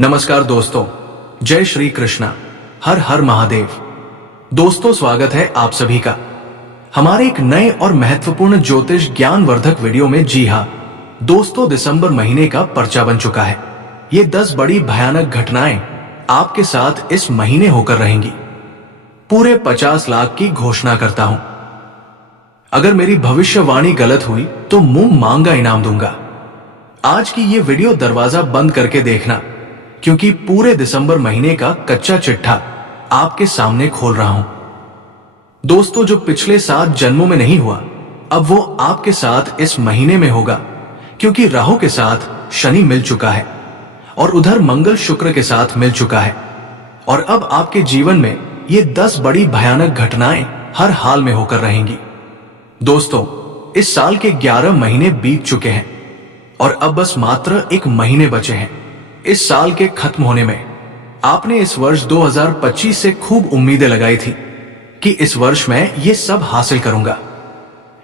नमस्कार दोस्तों, जय श्री कृष्णा, हर हर महादेव। दोस्तों, स्वागत है आप सभी का हमारे एक नए और महत्वपूर्ण ज्योतिष ज्ञानवर्धक वीडियो में। जी हाँ दोस्तों, दिसंबर महीने का पर्चा बन चुका है। ये 10 बड़ी भयानक घटनाएं आपके साथ इस महीने होकर रहेंगी। पूरे 50 लाख की घोषणा करता हूं। अगर मेरी भविष्यवाणी गलत हुई तो मुंह मांगा इनाम दूंगा। आज की ये वीडियो दरवाजा बंद करके देखना, क्योंकि पूरे दिसंबर महीने का कच्चा चिट्ठा आपके सामने खोल रहा हूं। दोस्तों, जो पिछले 7 जन्मों में नहीं हुआ, अब वो आपके साथ इस महीने में होगा, क्योंकि राहु के साथ शनि मिल चुका है और उधर मंगल शुक्र के साथ मिल चुका है। और अब आपके जीवन में ये 10 बड़ी भयानक घटनाएं हर हाल में होकर रहेंगी। दोस्तों, इस साल के 11 महीने बीत चुके हैं और अब बस मात्र एक महीने बचे हैं इस साल के खत्म होने में। आपने इस वर्ष 2025 से खूब उम्मीदें लगाई थी कि इस वर्ष मैं ये सब हासिल करूंगा,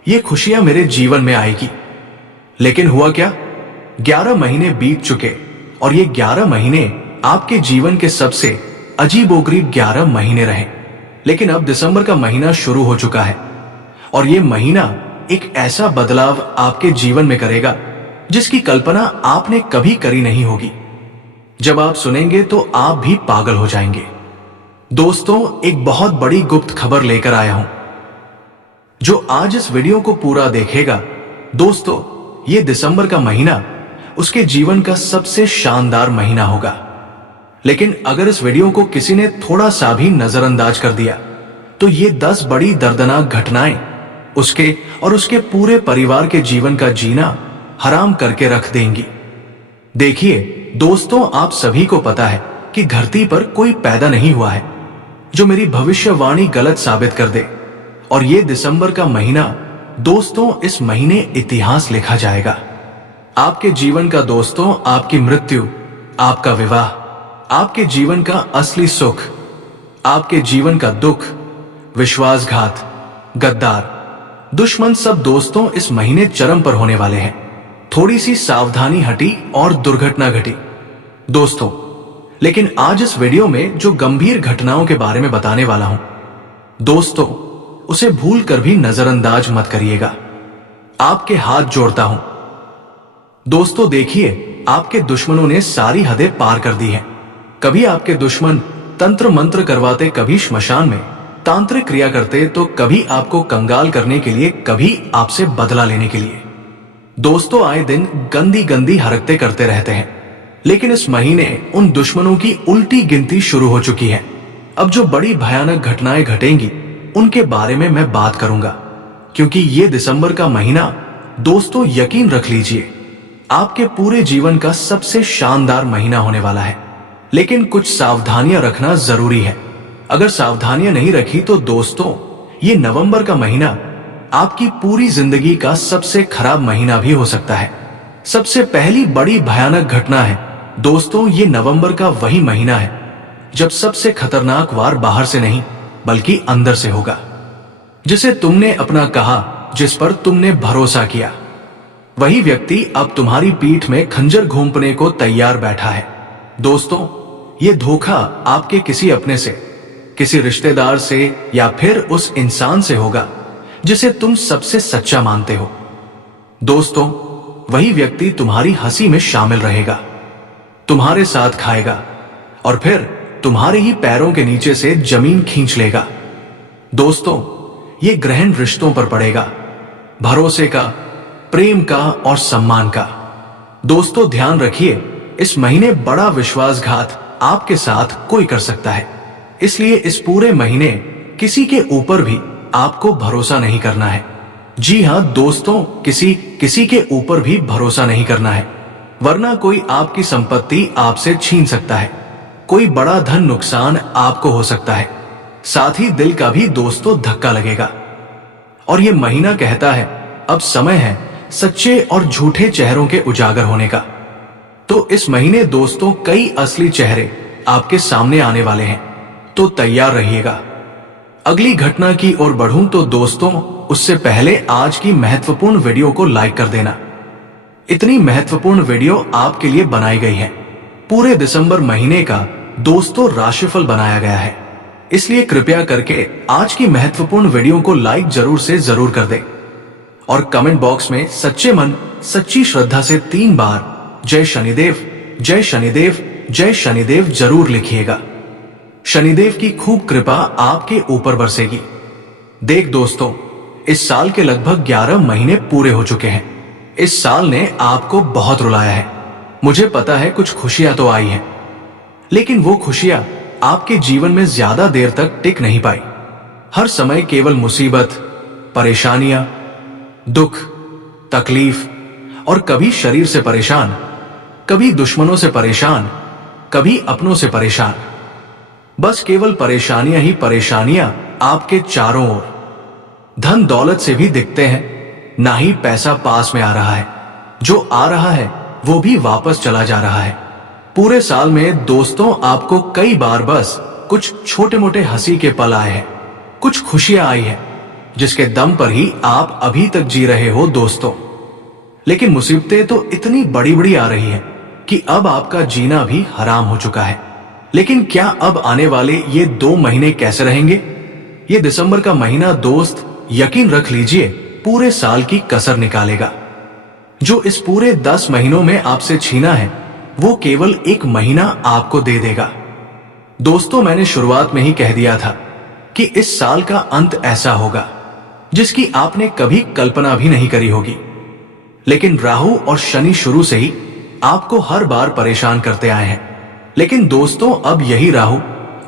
ये खुशियां मेरे जीवन में आएगी। लेकिन हुआ क्या? 11 महीने बीत चुके और ये 11 महीने आपके जीवन के सबसे अजीबोगरीब 11 महीने रहे। लेकिन अब दिसंबर का महीना शुरू हो चुका है और ये महीना एक ऐसा बदलाव आपके जीवन में करेगा जिसकी कल्पना आपने कभी करी नहीं होगी। जब आप सुनेंगे तो आप भी पागल हो जाएंगे। दोस्तों, एक बहुत बड़ी गुप्त खबर लेकर आया हूं जो आज इस वीडियो को पूरा देखेगा। दोस्तों, ये दिसंबर का महीना उसके जीवन का सबसे शानदार महीना होगा। लेकिन अगर इस वीडियो को किसी ने थोड़ा सा भी नजरअंदाज कर दिया तो ये 10 बड़ी दर्दनाक घटनाएं उसके और उसके पूरे परिवार के जीवन का जीना हराम करके रख देंगी। देखिए दोस्तों, आप सभी को पता है कि धरती पर कोई पैदा नहीं हुआ है जो मेरी भविष्यवाणी गलत साबित कर दे। और ये दिसंबर का महीना, दोस्तों, इस महीने इतिहास लिखा जाएगा। आपके जीवन का, दोस्तों, आपकी मृत्यु, आपका विवाह, आपके जीवन का असली सुख, आपके जीवन का दुख, विश्वासघात, गद्दार, दुश्मन, सब दोस्तों इस महीने चरम पर होने वाले हैं। थोड़ी सी सावधानी हटी और दुर्घटना घटी दोस्तों। लेकिन आज इस वीडियो में जो गंभीर घटनाओं के बारे में बताने वाला हूं, दोस्तों, उसे भूल कर भी नजरअंदाज मत करिएगा। आपके हाथ जोड़ता हूं। दोस्तों देखिए, आपके दुश्मनों ने सारी हदें पार कर दी हैं। कभी आपके दुश्मन तंत्र मंत्र करवाते, कभी श्मशान में तांत्रिक क्रिया करते, तो कभी आपको कंगाल करने के लिए, कभी आपसे बदला लेने के लिए। दोस्तों, आए दिन गंदी गंदी हरकतें करते रहते हैं। लेकिन इस महीने उन दुश्मनों की उल्टी गिनती शुरू हो चुकी है। अब जो बड़ी भयानक घटनाएं घटेंगी उनके बारे में मैं बात करूंगा, क्योंकि ये दिसंबर का महीना, दोस्तों, यकीन रख लीजिए, आपके पूरे जीवन का सबसे शानदार महीना होने वाला है। लेकिन कुछ सावधानियां रखना जरूरी है। अगर सावधानियां नहीं रखी तो दोस्तों, ये नवंबर का महीना आपकी पूरी जिंदगी का सबसे खराब महीना भी हो सकता है। सबसे पहली बड़ी भयानक घटना है, दोस्तों, ये नवंबर का वही महीना है जब सबसे खतरनाक वार बाहर से नहीं बल्कि अंदर से होगा। जिसे तुमने अपना कहा, जिस पर तुमने भरोसा किया, वही व्यक्ति अब तुम्हारी पीठ में खंजर घोंपने को तैयार बैठा है। दोस्तों, ये धोखा आपके किसी अपने से, किसी रिश्तेदार से या फिर उस इंसान से होगा जिसे तुम सबसे सच्चा मानते हो। दोस्तों, वही व्यक्ति तुम्हारी हंसी में शामिल रहेगा, तुम्हारे साथ खाएगा और फिर तुम्हारे ही पैरों के नीचे से जमीन खींच लेगा। दोस्तों, ये ग्रहण रिश्तों पर पड़ेगा, भरोसे का, प्रेम का और सम्मान का। दोस्तों, ध्यान रखिए, इस महीने बड़ा विश्वासघात आपके साथ कोई कर सकता है। इसलिए इस पूरे महीने किसी के ऊपर भी आपको भरोसा नहीं करना है। जी हां दोस्तों, किसी के ऊपर भी भरोसा नहीं करना है, वरना कोई आपकी संपत्ति आपसे छीन सकता है, कोई बड़ा धन नुकसान आपको हो सकता है, साथ ही दिल का भी, दोस्तों, धक्का लगेगा। और ये महीना कहता है, अब समय है सच्चे और झूठे चेहरों के उजागर होने का। तो इस महीने दोस्तों कई असली चेहरे आपके सामने आने वाले हैं, तो तैयार रहिएगा। अगली घटना की ओर बढ़ूं तो दोस्तों, उससे पहले आज की महत्वपूर्ण वीडियो को लाइक कर देना। इतनी महत्वपूर्ण वीडियो आपके लिए बनाई गई है पूरे दिसंबर महीने का दोस्तों राशिफल बनाया गया है। इसलिए कृपया करके आज की महत्वपूर्ण वीडियो को लाइक जरूर से जरूर कर दे और कमेंट बॉक्स में सच्चे मन सच्ची श्रद्धा से 3 बार जय शनिदेव जय शनिदेव जय शनिदेव जरूर लिखिएगा। शनिदेव की खूब कृपा आपके ऊपर बरसेगी। देख दोस्तों, इस साल के लगभग 11 महीने पूरे हो चुके हैं। इस साल ने आपको बहुत रुलाया है। मुझे पता है कुछ खुशियां तो आई हैं, लेकिन वो खुशियां आपके जीवन में ज्यादा देर तक टिक नहीं पाई। हर समय केवल मुसीबत, परेशानियां, दुख, तकलीफ और कभी शरीर से परेशान, कभी दुश्मनों से परेशान, कभी अपनों से परेशान। बस केवल परेशानियां ही परेशानियां आपके चारों ओर। धन दौलत से भी दिखते हैं, ना ही पैसा पास में आ रहा है। जो आ रहा है वो भी वापस चला जा रहा है। पूरे साल में दोस्तों आपको कई बार बस कुछ छोटे मोटे हंसी के पल आए हैं, कुछ खुशियां आई है, जिसके दम पर ही आप अभी तक जी रहे हो दोस्तों। लेकिन मुसीबतें तो इतनी बड़ी बड़ी आ रही हैं कि अब आपका जीना भी हराम हो चुका है। लेकिन क्या अब आने वाले ये 2 महीने कैसे रहेंगे? ये दिसंबर का महीना दोस्त यकीन रख लीजिए पूरे साल की कसर निकालेगा। जो इस पूरे 10 महीनों में आपसे छीना है वो केवल 1 महीना आपको दे देगा। दोस्तों, मैंने शुरुआत में ही कह दिया था कि इस साल का अंत ऐसा होगा जिसकी आपने कभी कल्पना भी नहीं करी होगी। लेकिन राहु और शनि शुरू से ही आपको हर बार परेशान करते आए हैं। लेकिन दोस्तों, अब यही राहु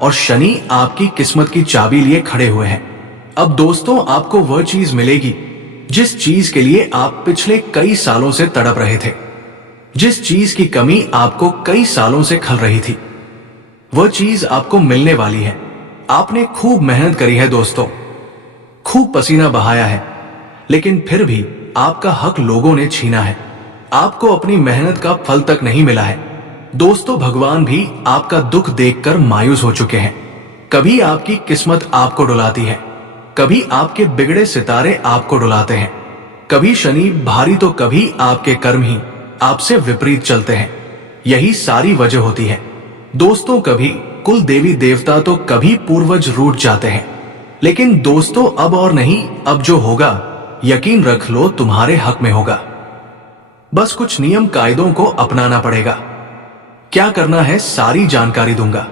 और शनि आपकी किस्मत की चाबी लिए खड़े हुए हैं। अब दोस्तों, आपको वह चीज मिलेगी जिस चीज के लिए आप पिछले कई सालों से तड़प रहे थे, जिस चीज की कमी आपको कई सालों से खल रही थी, वह चीज आपको मिलने वाली है। आपने खूब मेहनत करी है दोस्तों, खूब पसीना बहाया है, लेकिन फिर भी आपका हक लोगों ने छीना है। आपको अपनी मेहनत का फल तक नहीं मिला है। दोस्तों, भगवान भी आपका दुख देखकर मायूस हो चुके हैं। कभी आपकी किस्मत आपको डुलाती है, कभी आपके बिगड़े सितारे आपको डुलाते हैं। कभी शनि भारी तो कभी आपके कर्म ही आपसे विपरीत चलते हैं। यही सारी वजह होती है दोस्तों। कभी कुल देवी देवता तो कभी पूर्वज रूठ जाते हैं। लेकिन दोस्तों, अब और नहीं, अब जो होगा यकीन रख लो तुम्हारे हक में होगा। बस कुछ नियम कायदों को अपनाना पड़ेगा। क्या करना है सारी जानकारी दूंगा।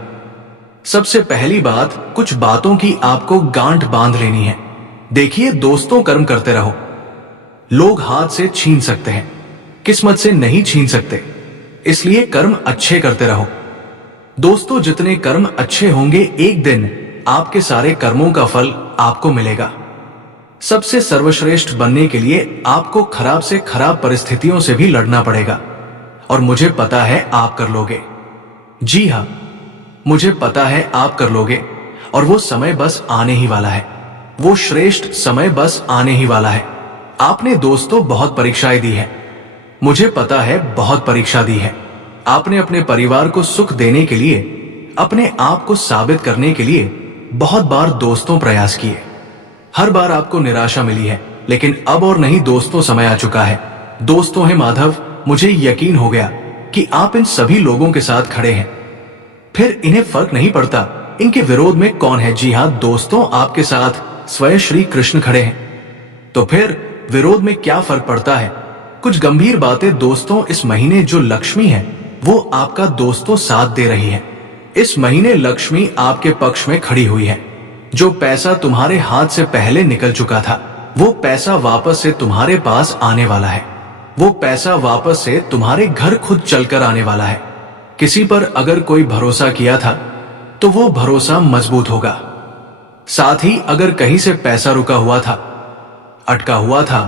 सबसे पहली बात, कुछ बातों की आपको गांठ बांध लेनी है। देखिए दोस्तों, कर्म करते रहो। लोग हाथ से छीन सकते हैं, किस्मत से नहीं छीन सकते, इसलिए कर्म अच्छे करते रहो। दोस्तों, जितने कर्म अच्छे होंगे एक दिन आपके सारे कर्मों का फल आपको मिलेगा। सबसे सर्वश्रेष्ठ बनने के लिए आपको खराब से खराब परिस्थितियों से भी लड़ना पड़ेगा, और मुझे पता है आप कर लोगे। जी हां, मुझे पता है आप कर लोगे, और वो समय बस आने ही वाला है। वो श्रेष्ठ समय बस आने ही वाला है। आपने दोस्तों बहुत परीक्षाएं दी है, मुझे पता है बहुत परीक्षा दी है। आपने अपने परिवार को सुख देने के लिए, अपने आप को साबित करने के लिए बहुत बार दोस्तों प्रयास किए। हर बार आपको निराशा मिली है, लेकिन अब और नहीं दोस्तों, समय आ चुका है। दोस्तों है माधव, मुझे यकीन हो गया कि आप इन सभी लोगों के साथ खड़े हैं। फिर इन्हें फर्क नहीं पड़ता इनके विरोध में कौन है। जी हां दोस्तों, आपके साथ स्वयं श्री कृष्ण खड़े हैं। तो फिर विरोध में क्या फर्क पड़ता है। कुछ गंभीर बातें दोस्तों, इस महीने जो लक्ष्मी है वो आपका दोस्तों साथ दे रही है। इस महीने लक्ष्मी आपके पक्ष में खड़ी हुई है। जो पैसा तुम्हारे हाथ से पहले निकल चुका था, वो पैसा वापस से तुम्हारे पास आने वाला है। वो पैसा वापस से तुम्हारे घर खुद चलकर आने वाला है। किसी पर अगर कोई भरोसा किया था तो वो भरोसा मजबूत होगा। साथ ही अगर कहीं से पैसा रुका हुआ था, अटका हुआ था,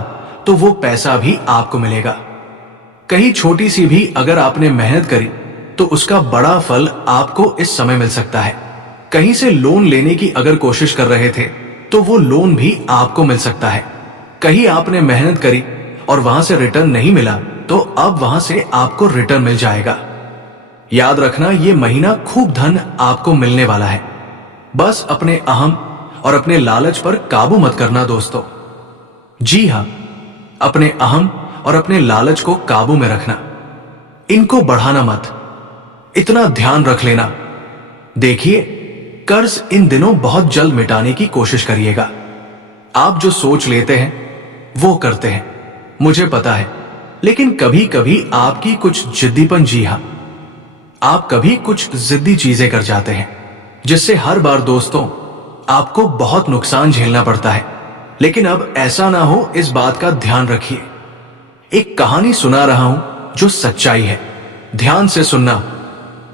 तो वो पैसा भी आपको मिलेगा। कहीं छोटी सी भी अगर आपने मेहनत करी तो उसका बड़ा फल आपको इस समय मिल सकता है। कहीं से लोन लेने की अगर कोशिश कर रहे थे तो वो लोन भी आपको मिल सकता है। कहीं आपने मेहनत करी और वहां से रिटर्न नहीं मिला तो अब वहां से आपको रिटर्न मिल जाएगा। याद रखना, ये महीना खूब धन आपको मिलने वाला है। बस अपने अहम और अपने लालच पर काबू मत करना दोस्तों। जी हां, अपने अहम और अपने लालच को काबू में रखना। इनको बढ़ाना मत, इतना ध्यान रख लेना। देखिए, कर्ज इन दिनों बहुत जल्द मिटाने की कोशिश करिएगा। आप जो सोच लेते हैं वो करते हैं, मुझे पता है, लेकिन कभी कभी आपकी कुछ जिद्दीपन, जी हां, आप कभी कुछ जिद्दी चीजें कर जाते हैं, जिससे हर बार दोस्तों आपको बहुत नुकसान झेलना पड़ता है। लेकिन अब ऐसा ना हो, इस बात का ध्यान रखिए। एक कहानी सुना रहा हूं जो सच्चाई है, ध्यान से सुनना,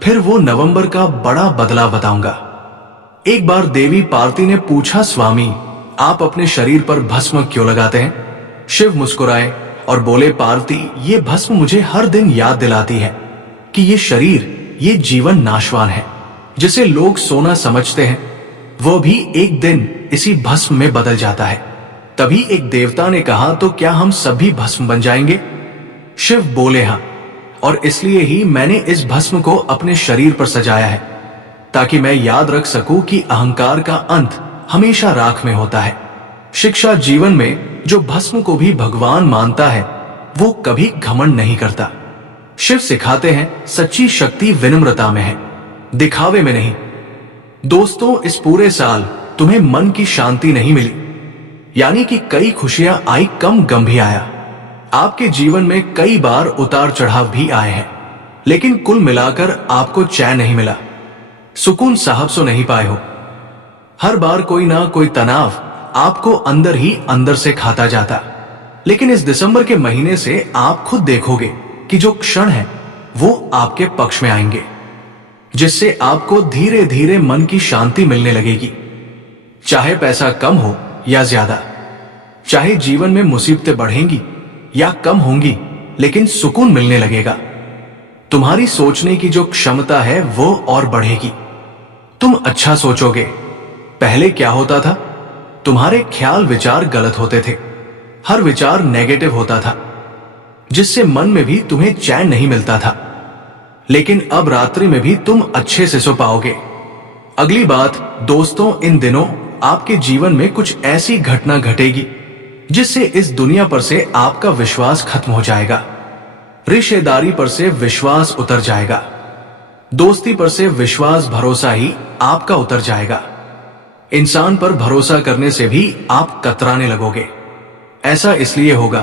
फिर वो नवंबर का बड़ा बदलाव बताऊंगा। एक बार देवी पार्वती ने पूछा, स्वामी आप अपने शरीर पर भस्म क्यों लगाते हैं? शिव मुस्कुराए और बोले, पार्वती, ये भस्म मुझे हर दिन याद दिलाती है कि ये शरीर, ये जीवन नाशवान है। जिसे लोग सोना समझते हैं वो भी एक दिन इसी भस्म में बदल जाता है। तभी एक देवता ने कहा, तो क्या हम सभी भस्म बन जाएंगे? शिव बोले, हां, और इसलिए ही मैंने इस भस्म को अपने शरीर पर सजाया है, ताकि मैं याद रख सकूं कि अहंकार का अंत हमेशा राख में होता है। शिक्षा जीवन में जो भस्म को भी भगवान मानता है वो कभी घमंड नहीं करता। शिव सिखाते हैं, सच्ची शक्ति विनम्रता में है, दिखावे में नहीं। दोस्तों, इस पूरे साल तुम्हें मन की शांति नहीं मिली, यानी कि कई खुशियां आई, कम गम भी आया। आपके जीवन में कई बार उतार चढ़ाव भी आए हैं, लेकिन कुल मिलाकर आपको चैन नहीं मिला, सुकून साहब सो नहीं पाए हो। हर बार कोई ना कोई तनाव आपको अंदर ही अंदर से खाता जाता। लेकिन इस दिसंबर के महीने से आप खुद देखोगे कि जो क्षण है वो आपके पक्ष में आएंगे, जिससे आपको धीरे धीरे मन की शांति मिलने लगेगी। चाहे पैसा कम हो या ज्यादा, चाहे जीवन में मुसीबतें बढ़ेंगी या कम होंगी, लेकिन सुकून मिलने लगेगा। तुम्हारी सोचने की जो क्षमता है वो और बढ़ेगी। तुम अच्छा सोचोगे। पहले क्या होता था? तुम्हारे ख्याल विचार गलत होते थे, हर विचार नेगेटिव होता था, जिससे मन में भी तुम्हें चैन नहीं मिलता था। लेकिन अब रात्रि में भी तुम अच्छे से सो पाओगे। अगली बात दोस्तों, इन दिनों आपके जीवन में कुछ ऐसी घटना घटेगी जिससे इस दुनिया पर से आपका विश्वास खत्म हो जाएगा। रिश्तेदारी पर से विश्वास उतर जाएगा, दोस्ती पर से विश्वास भरोसा ही आपका उतर जाएगा। इंसान पर भरोसा करने से भी आप कतराने लगोगे। ऐसा इसलिए होगा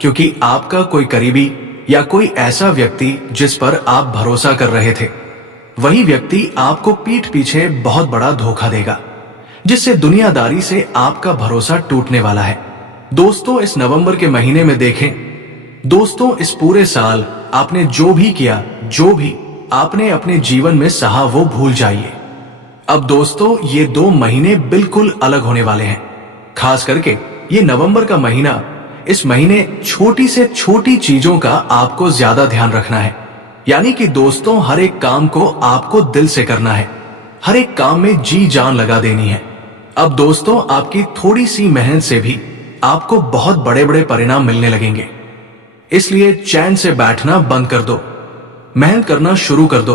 क्योंकि आपका कोई करीबी या कोई ऐसा व्यक्ति जिस पर आप भरोसा कर रहे थे, वही व्यक्ति आपको पीठ पीछे बहुत बड़ा धोखा देगा, जिससे दुनियादारी से आपका भरोसा टूटने वाला है। दोस्तों, इस नवंबर के महीने में देखें, दोस्तों इस पूरे साल आपने जो भी किया, जो भी आपने अपने जीवन में सहा, वो भूल जाइए। अब दोस्तों, ये 2 महीने बिल्कुल अलग होने वाले हैं। खास करके ये नवंबर का महीना, इस महीने छोटी से छोटी चीजों का आपको ज्यादा ध्यान रखना है। यानी कि दोस्तों, हर एक काम को आपको दिल से करना है, हर एक काम में जी जान लगा देनी है। अब दोस्तों, आपकी थोड़ी सी मेहनत से भी आपको बहुत बड़े बड़े परिणाम मिलने लगेंगे। इसलिए चैन से बैठना बंद कर दो, मेहनत करना शुरू कर दो।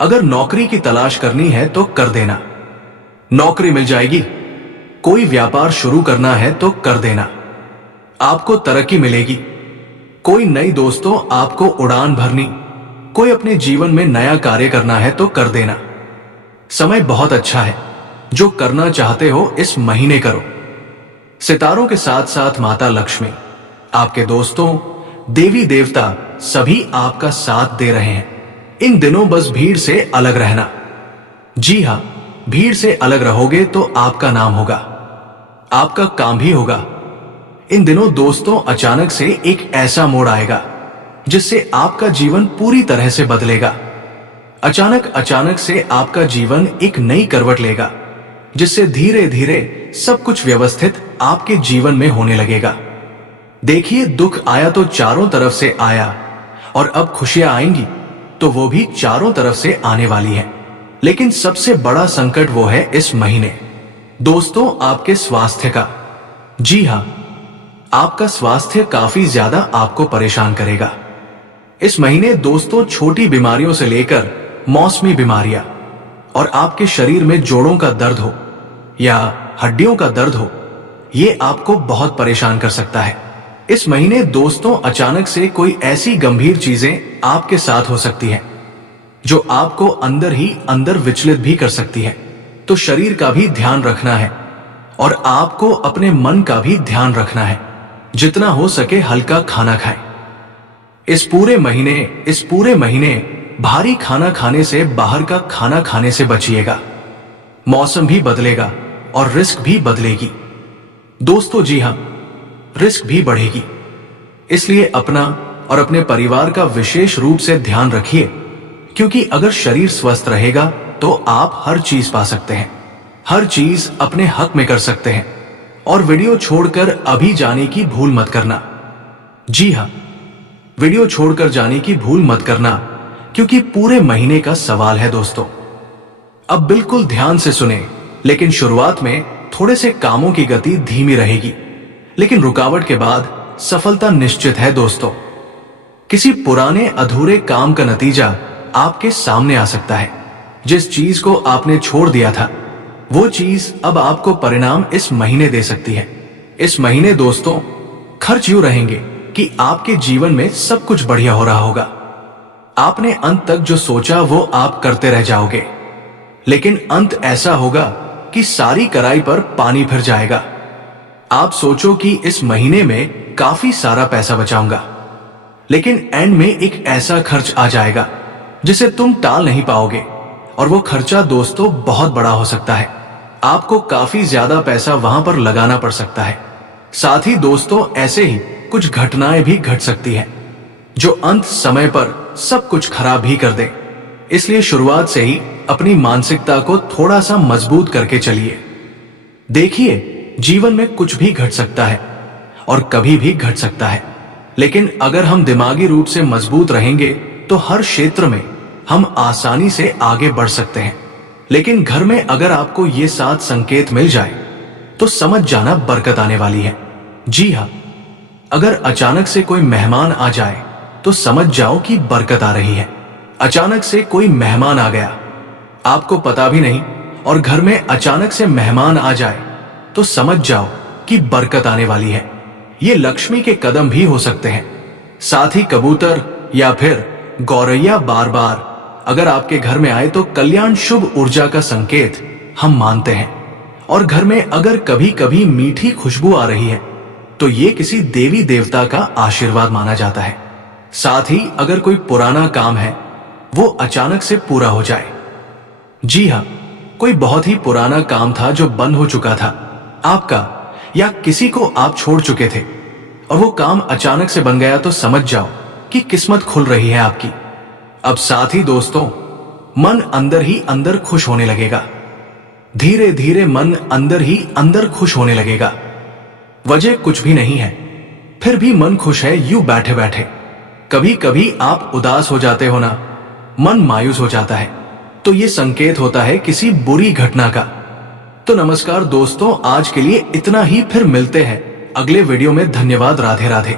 अगर नौकरी की तलाश करनी है तो कर देना, नौकरी मिल जाएगी। कोई व्यापार शुरू करना है तो कर देना, आपको तरक्की मिलेगी। कोई नई दोस्तों आपको उड़ान भरनी, कोई अपने जीवन में नया कार्य करना है तो कर देना। समय बहुत अच्छा है, जो करना चाहते हो इस महीने करो। सितारों के साथ साथ माता लक्ष्मी, आपके दोस्तों, देवी देवता सभी आपका साथ दे रहे हैं। इन दिनों बस भीड़ से अलग रहना। जी हां, भीड़ से अलग रहोगे तो आपका नाम होगा, आपका काम भी होगा। इन दिनों दोस्तों, अचानक से एक ऐसा मोड़ आएगा जिससे आपका जीवन पूरी तरह से बदलेगा। अचानक से आपका जीवन एक नई करवट लेगा, जिससे धीरे धीरे सब कुछ व्यवस्थित आपके जीवन में होने लगेगा। देखिए, दुख आया तो चारों तरफ से आया, और अब खुशियां आएंगी तो वो भी चारों तरफ से आने वाली है। लेकिन सबसे बड़ा संकट वो है इस महीने दोस्तों, आपके स्वास्थ्य का। जी हां, आपका स्वास्थ्य काफी ज्यादा आपको परेशान करेगा। इस महीने दोस्तों, छोटी बीमारियों से लेकर मौसमी बीमारियां और आपके शरीर में जोड़ों का दर्द हो या हड्डियों का दर्द हो, ये आपको बहुत परेशान कर सकता है। इस महीने दोस्तों, अचानक से कोई ऐसी गंभीर चीजें आपके साथ हो सकती हैं, जो आपको अंदर ही अंदर विचलित भी कर सकती है। तो शरीर का भी ध्यान रखना है और आपको अपने मन का भी ध्यान रखना है। जितना हो सके हल्का खाना खाएं। इस पूरे महीने भारी खाना खाने से, बाहर का खाना खाने से बचिएगा। मौसम भी बदलेगा और रिस्क भी बदलेगी दोस्तों। जी हां, रिस्क भी बढ़ेगी। इसलिए अपना और अपने परिवार का विशेष रूप से ध्यान रखिए, क्योंकि अगर शरीर स्वस्थ रहेगा तो आप हर चीज पा सकते हैं, हर चीज अपने हक में कर सकते हैं। और वीडियो छोड़कर अभी जाने की भूल मत करना। जी हां, वीडियो छोड़कर जाने की भूल मत करना, क्योंकि पूरे महीने का सवाल है दोस्तों। अब बिल्कुल ध्यान से सुने, लेकिन शुरुआत में थोड़े से कामों की गति धीमी रहेगी, लेकिन रुकावट के बाद सफलता निश्चित है दोस्तों। किसी पुराने अधूरे काम का नतीजा आपके सामने आ सकता है। जिस चीज को आपने छोड़ दिया था, वो चीज अब आपको परिणाम इस महीने दे सकती है। इस महीने दोस्तों खर्च यूं रहेंगे कि आपके जीवन में सब कुछ बढ़िया हो रहा होगा। आपने अंत तक जो सोचा वो आप करते रह जाओगे, लेकिन अंत ऐसा होगा कि सारी कड़ाई पर पानी फिर जाएगा। आप सोचो कि इस महीने में काफी सारा पैसा बचाऊंगा, लेकिन एंड में एक ऐसा खर्च आ जाएगा जिसे तुम टाल नहीं पाओगे, और वो खर्चा दोस्तों बहुत बड़ा हो सकता है। आपको काफी ज्यादा पैसा वहां पर लगाना पड़ सकता है। साथ ही दोस्तों ऐसे ही कुछ घटनाएं भी घट सकती हैं, जो अंत समय पर सब कुछ खराब भी कर दे। इसलिए शुरुआत से ही अपनी मानसिकता को थोड़ा सा मजबूत करके चलिए। देखिए, जीवन में कुछ भी घट सकता है और कभी भी घट सकता है, लेकिन अगर हम दिमागी रूप से मजबूत रहेंगे तो हर क्षेत्र में हम आसानी से आगे बढ़ सकते हैं। लेकिन घर में अगर आपको ये 7 संकेत मिल जाए तो समझ जाना बरकत आने वाली है। जी हां, अगर अचानक से कोई मेहमान आ जाए तो समझ जाओ कि बरकत आ रही है। अचानक से कोई मेहमान आ गया, आपको पता भी नहीं, और घर में अचानक से मेहमान आ जाए तो समझ जाओ कि बरकत आने वाली है। ये लक्ष्मी के कदम भी हो सकते हैं। साथ ही कबूतर या फिर गौरैया बार बार अगर आपके घर में आए तो कल्याण, शुभ ऊर्जा का संकेत हम मानते हैं। और घर में अगर कभी कभी मीठी खुशबू आ रही है तो ये किसी देवी देवता का आशीर्वाद माना जाता है। साथ ही अगर कोई पुराना काम है वो अचानक से पूरा हो जाए। जी हां, कोई बहुत ही पुराना काम था जो बंद हो चुका था आपका, या किसी को आप छोड़ चुके थे और वो काम अचानक से बन गया, तो समझ जाओ कि किस्मत खुल रही है आपकी। अब साथ ही दोस्तों मन अंदर ही अंदर खुश होने लगेगा। धीरे धीरे मन अंदर ही अंदर खुश होने लगेगा। वजह कुछ भी नहीं है, फिर भी मन खुश है यूं बैठे बैठे। कभी कभी आप उदास हो जाते हो ना, मन मायूस हो जाता है, तो ये संकेत होता है किसी बुरी घटना का। तो नमस्कार दोस्तों, आज के लिए इतना ही। फिर मिलते हैं अगले वीडियो में। धन्यवाद। राधे राधे।